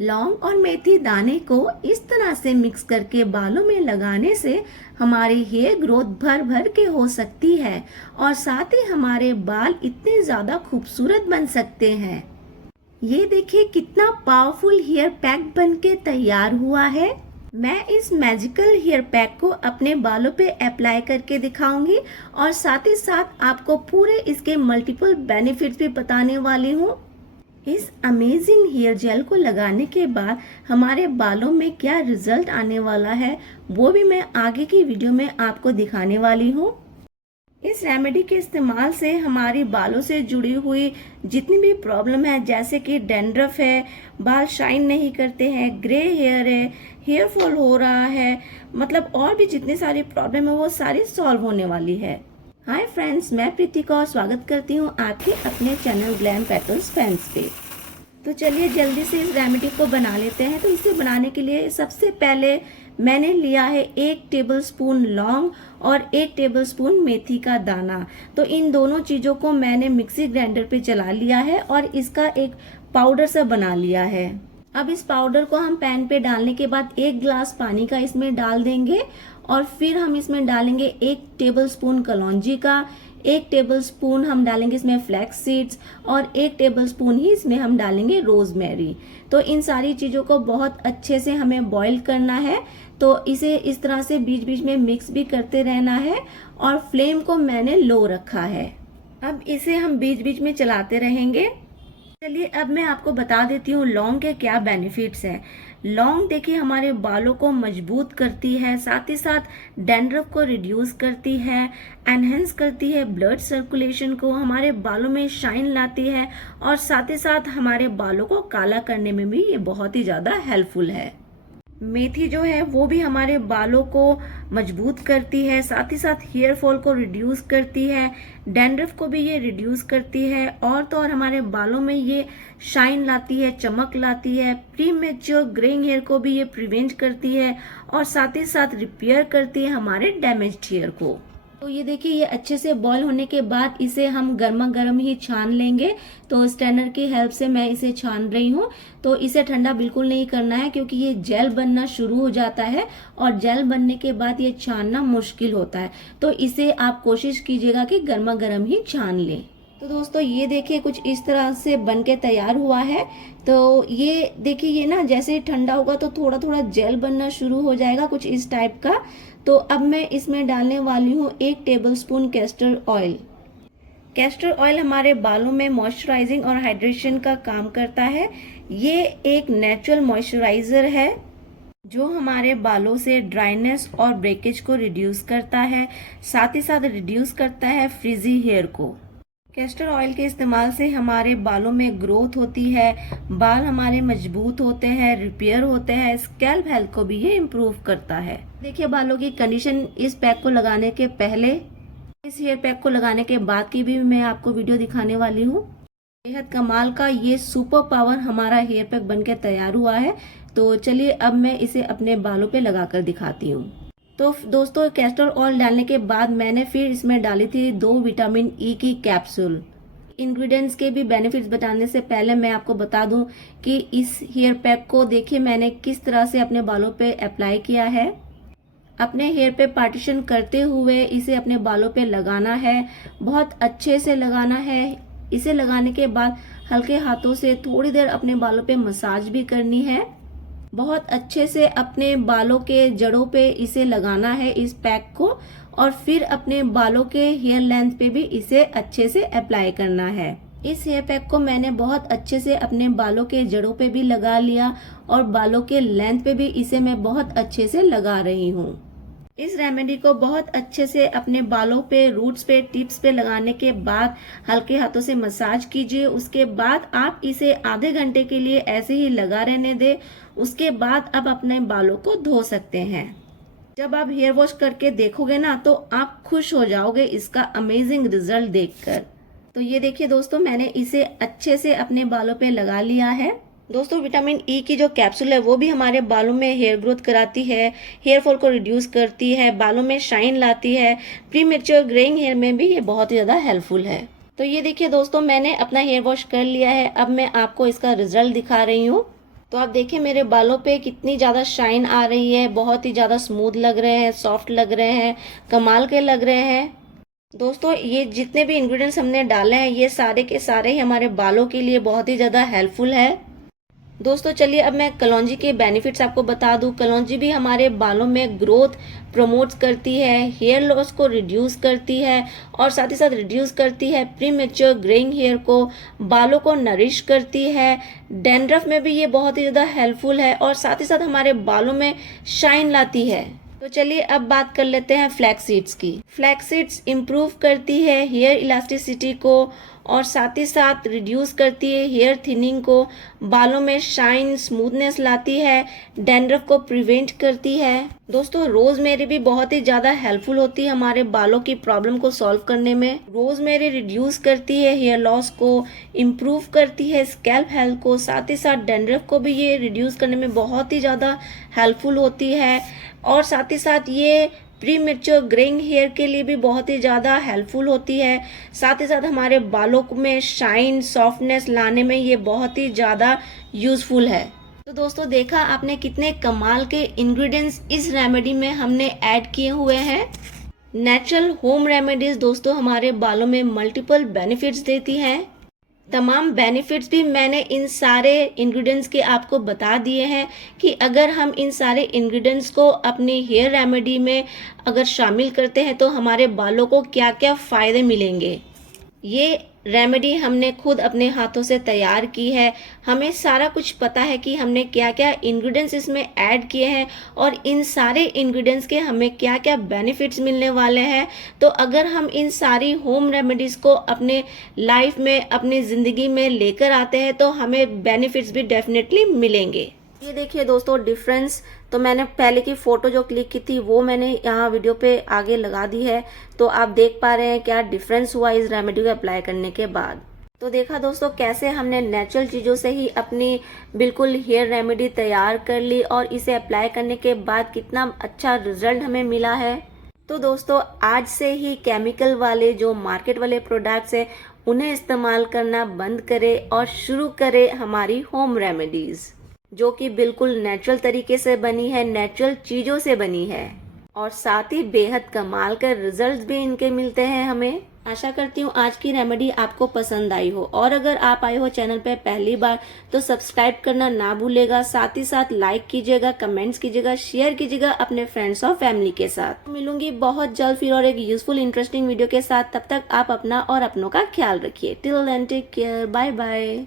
लौंग और मेथी दाने को इस तरह से मिक्स करके बालों में लगाने से हमारी हेयर ग्रोथ भर भर के हो सकती है और साथ ही हमारे बाल इतने ज्यादा खूबसूरत बन सकते हैं। ये देखिए कितना पावरफुल हेयर पैक बन के तैयार हुआ है। मैं इस मैजिकल हेयर पैक को अपने बालों पे अप्लाई करके दिखाऊंगी और साथ ही साथ आपको पूरे इसके मल्टीपल बेनिफिट्स भी बताने वाली हूँ। इस अमेजिंग हेयर जेल को लगाने के बाद हमारे बालों में क्या रिजल्ट आने वाला है वो भी मैं आगे की वीडियो में आपको दिखाने वाली हूँ। इस रेमेडी के इस्तेमाल से हमारी बालों से जुड़ी हुई जितनी भी प्रॉब्लम है, जैसे कि डैंड्रफ है, बाल शाइन नहीं करते हैं, ग्रे हेयर है, हेयर फॉल हो रहा है, मतलब और भी जितनी सारी प्रॉब्लम है वो सारी सॉल्व होने वाली है। हाय फ्रेंड्स, मैं प्रीति कौर स्वागत करती हूँ आपके अपने चैनल ग्लैम पेटल्स फैंस पे। तो चलिए जल्दी से इस रेमेडी को बना लेते हैं। तो इसे बनाने के लिए सबसे पहले मैंने लिया है 1 टेबलस्पून लौंग और 1 टेबलस्पून मेथी का दाना। तो इन दोनों चीजों को मैंने मिक्सी ग्राइंडर पे चला लिया है और इसका एक पाउडर सा बना लिया है। अब इस पाउडर को हम पैन पे डालने के बाद 1 ग्लास पानी का इसमें डाल देंगे और फिर हम इसमें डालेंगे 1 टेबलस्पून कलौंजी का, 1 टेबलस्पून हम डालेंगे इसमें फ्लैक्स सीड्स और 1 टेबलस्पून ही इसमें हम डालेंगे रोजमेरी। तो इन सारी चीजों को बहुत अच्छे से हमें बॉईल करना है। तो इसे इस तरह से बीच बीच में मिक्स भी करते रहना है और फ्लेम को मैंने लो रखा है। अब इसे हम बीच बीच में चलाते रहेंगे। चलिए अब मैं आपको बता देती हूँ लौंग के क्या बेनिफिट्स हैं। लौंग देखिए हमारे बालों को मजबूत करती है, साथ ही साथ डैंड्रफ को रिड्यूस करती है, एनहेंस करती है ब्लड सर्कुलेशन को, हमारे बालों में शाइन लाती है और साथ ही साथ हमारे बालों को काला करने में भी ये बहुत ही ज्यादा हेल्पफुल है। मेथी जो है वो भी हमारे बालों को मजबूत करती है, साथ ही साथ हेयर फॉल को रिड्यूस करती है, डैंड्रफ को भी ये रिड्यूस करती है और तो और हमारे बालों में ये शाइन लाती है, चमक लाती है, प्रीमेच्योर ग्रेइंग हेयर को भी ये प्रिवेंट करती है और साथ ही साथ रिपेयर करती है हमारे डैमेज्ड हेयर को। तो ये देखिए ये अच्छे से बॉईल होने के बाद इसे हम गर्मा गर्म ही छान लेंगे। तो स्ट्रेनर की हेल्प से मैं इसे छान रही हूँ। तो इसे ठंडा बिल्कुल नहीं करना है क्योंकि ये जेल बनना शुरू हो जाता है और जेल बनने के बाद ये छानना मुश्किल होता है। तो इसे आप कोशिश कीजिएगा कि गर्मा गर्म ही छान लें। तो दोस्तों ये देखिए कुछ इस तरह से बन के तैयार हुआ है। तो ये देखिए ये ना जैसे ठंडा होगा तो थोड़ा थोड़ा जेल बनना शुरू हो जाएगा, कुछ इस टाइप का। तो अब मैं इसमें डालने वाली हूँ 1 tablespoon castor oil. Castor oil हमारे बालों में मॉइस्चराइजिंग और हाइड्रेशन का काम करता है। ये एक नेचुरल मॉइस्चराइजर है जो हमारे बालों से ड्राइनेस और ब्रेकेज को रिड्यूस करता है, साथ ही साथ रिड्यूस करता है फ्रिजी हेयर को। कैस्टर ऑयल के इस्तेमाल से हमारे बालों में ग्रोथ होती है, बाल हमारे मजबूत होते हैं, रिपेयर होते हैं, स्कैल्प हेल्थ को भी ये इम्प्रूव करता है। देखिए बालों की कंडीशन इस पैक को लगाने के पहले, इस हेयर पैक को लगाने के बाद की भी मैं आपको वीडियो दिखाने वाली हूँ। बेहद कमाल का ये सुपर पावर हमारा हेयर पैक बनके तैयार हुआ है। तो चलिए अब मैं इसे अपने बालों पे लगाकर दिखाती हूँ। तो दोस्तों कैस्टर ऑयल डालने के बाद मैंने फिर इसमें डाली थी 2 विटामिन ई की कैप्सूल। इंग्रेडिएंट्स के भी बेनिफिट्स बताने से पहले मैं आपको बता दूं कि इस हेयर पैक को देखिए मैंने किस तरह से अपने बालों पे अप्लाई किया है। अपने हेयर पे पार्टीशन करते हुए इसे अपने बालों पे लगाना है, बहुत अच्छे से लगाना है। इसे लगाने के बाद हल्के हाथों से थोड़ी देर अपने बालों पे मसाज भी करनी है। बहुत अच्छे से अपने बालों के जड़ों पे इसे लगाना है इस पैक को और फिर अपने बालों के हेयर लेंथ पे भी इसे अच्छे से अप्लाई करना है। इस हेयर पैक को मैंने बहुत अच्छे से अपने बालों के जड़ों पे भी लगा लिया और बालों के लेंथ पे भी इसे मैं बहुत अच्छे से लगा रही हूँ। इस रेमेडी को बहुत अच्छे से अपने बालों पे, रूट्स पे, टिप्स पे लगाने के बाद हल्के हाथों से मसाज कीजिए। उसके बाद आप इसे आधे घंटे के लिए ऐसे ही लगा रहने दें। उसके बाद आप अपने बालों को धो सकते हैं। जब आप हेयर वॉश करके देखोगे ना तो आप खुश हो जाओगे इसका अमेजिंग रिजल्ट देखकर। तो ये देखिए दोस्तों मैंने इसे अच्छे से अपने बालों पे लगा लिया है। दोस्तों विटामिन ई की जो कैप्सूल है वो भी हमारे बालों में हेयर ग्रोथ कराती है, हेयर फॉल को रिड्यूस करती है, बालों में शाइन लाती है, प्रीमेच्योर ग्रेइंग हेयर में भी ये बहुत ही ज्यादा हेल्पफुल है। तो ये देखिए दोस्तों मैंने अपना हेयर वॉश कर लिया है। अब मैं आपको इसका रिजल्ट दिखा रही हूँ। तो आप देखिए मेरे बालों पे कितनी ज़्यादा शाइन आ रही है, बहुत ही ज़्यादा स्मूथ लग रहे हैं, सॉफ्ट लग रहे हैं, कमाल के लग रहे हैं। दोस्तों ये जितने भी इंग्रेडिएंट्स हमने डाले हैं ये सारे के सारे ही हमारे बालों के लिए बहुत ही ज़्यादा हेल्पफुल है। दोस्तों चलिए अब मैं कलौंजी के बेनिफिट्स आपको बता दूं। कलौंजी भी हमारे बालों में ग्रोथ प्रमोट्स करती है, हेयर लॉस को रिड्यूस करती है और साथ ही साथ रिड्यूस करती है प्रीमेच्योर ग्रेइंग हेयर को, बालों को नरिश करती है। डैंड्रफ में भी ये बहुत ही ज़्यादा हेल्पफुल है और साथ ही साथ हमारे बालों में शाइन लाती है। तो चलिए अब बात कर लेते हैं फ्लैक्स सीड्स की। फ्लैक्स सीड्स इम्प्रूव करती है हेयर इलास्टिसिटी को और साथ ही साथ रिड्यूस करती है हेयर थिनिंग को, बालों में शाइन स्मूथनेस लाती है, डैंड्रफ को प्रिवेंट करती है। दोस्तों रोजमेरी भी बहुत ही ज़्यादा हेल्पफुल होती है हमारे बालों की प्रॉब्लम को सॉल्व करने में। रोजमेरी रिड्यूस करती है हेयर लॉस को, इम्प्रूव करती है स्कैल्प हेल्थ को, साथ ही साथ डैंड्रफ को भी ये रिड्यूस करने में बहुत ही ज़्यादा हेल्पफुल होती है और साथ ही साथ ये प्री मेच्योर ग्रेइंग हेयर के लिए भी बहुत ही ज़्यादा हेल्पफुल होती है। साथ ही साथ हमारे बालों में शाइन सॉफ्टनेस लाने में ये बहुत ही ज़्यादा यूजफुल है। तो दोस्तों देखा आपने कितने कमाल के इंग्रेडिएंट्स इस रेमेडी में हमने ऐड किए हुए हैं। नेचुरल होम रेमेडीज दोस्तों हमारे बालों में मल्टीपल बेनिफिट्स देती हैं। तमाम बेनिफिट्स भी मैंने इन सारे इंग्रेडिएंट्स के आपको बता दिए हैं कि अगर हम इन सारे इंग्रेडिएंट्स को अपनी हेयर रेमेडी में अगर शामिल करते हैं तो हमारे बालों को क्या क्या फ़ायदे मिलेंगे। ये रेमेडी हमने खुद अपने हाथों से तैयार की है, हमें सारा कुछ पता है कि हमने क्या क्या इंग्रेडिएंट्स इसमें ऐड किए हैं और इन सारे इंग्रेडिएंट्स के हमें क्या क्या बेनिफिट्स मिलने वाले हैं। तो अगर हम इन सारी होम रेमेडीज़ को अपने लाइफ में अपनी ज़िंदगी में लेकर आते हैं तो हमें बेनिफिट्स भी डेफिनेटली मिलेंगे। ये देखिए दोस्तों डिफरेंस, तो मैंने पहले की फ़ोटो जो क्लिक की थी वो मैंने यहाँ वीडियो पे आगे लगा दी है, तो आप देख पा रहे हैं क्या डिफरेंस हुआ इस रेमेडी को अप्लाई करने के बाद। तो देखा दोस्तों कैसे हमने नेचुरल चीज़ों से ही अपनी बिल्कुल हेयर रेमेडी तैयार कर ली और इसे अप्लाई करने के बाद कितना अच्छा रिजल्ट हमें मिला है। तो दोस्तों आज से ही केमिकल वाले जो मार्केट वाले प्रोडक्ट्स हैं उन्हें इस्तेमाल करना बंद करें और शुरू करें हमारी होम रेमेडीज़ जो कि बिल्कुल नेचुरल तरीके से बनी है, नेचुरल चीज़ों से बनी है और साथ ही बेहद कमाल के रिजल्ट्स भी इनके मिलते हैं हमें। आशा करती हूँ आज की रेमेडी आपको पसंद आई हो और अगर आप आए हो चैनल पे पहली बार तो सब्सक्राइब करना ना भूलेगा, साथ ही साथ लाइक कीजिएगा, कमेंट्स कीजिएगा, शेयर कीजिएगा अपने फ्रेंड्स और फैमिली के साथ। मिलूंगी बहुत जल्द फिर और एक यूजफुल इंटरेस्टिंग वीडियो के साथ। तब तक आप अपना और अपनों का ख्याल रखिए। Till then take care, bye bye.